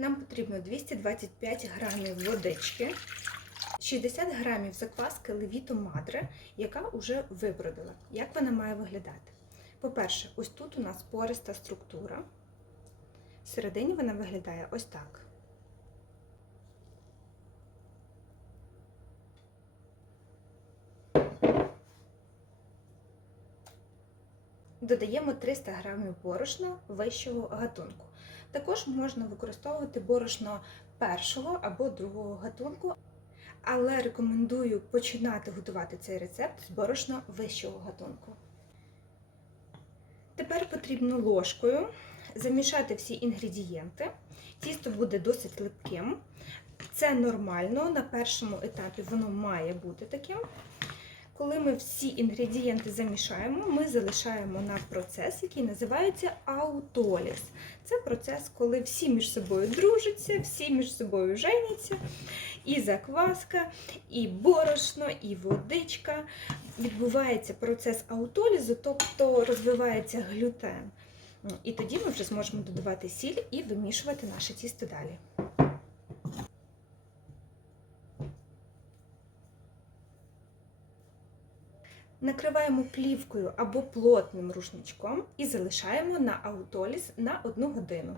Нам потрібно 225 грамів водички, 60 грамів закваски Левіто Мадре, яка вже вибродила. Як вона має виглядати? По-перше, ось тут у нас пориста структура. Всередині вона виглядає ось так. Додаємо 300 грамів борошна вищого гатунку. Також можна використовувати борошно першого або другого гатунку, але рекомендую починати готувати цей рецепт з борошна вищого гатунку. Тепер потрібно ложкою замішати всі інгредієнти. Тісто буде досить липким. Це нормально, на першому етапі воно має бути таким. Коли ми всі інгредієнти замішаємо, ми залишаємо на процес, який називається аутоліз. Це процес, коли всі між собою дружаться, всі між собою женяться. І закваска, і борошно, і водичка. Відбувається процес аутолізу, тобто розвивається глютен. І тоді ми вже зможемо додавати сіль і вимішувати наше тісто далі. Накриваємо плівкою або плотним рушничком і залишаємо на аутоліс на 1 годину.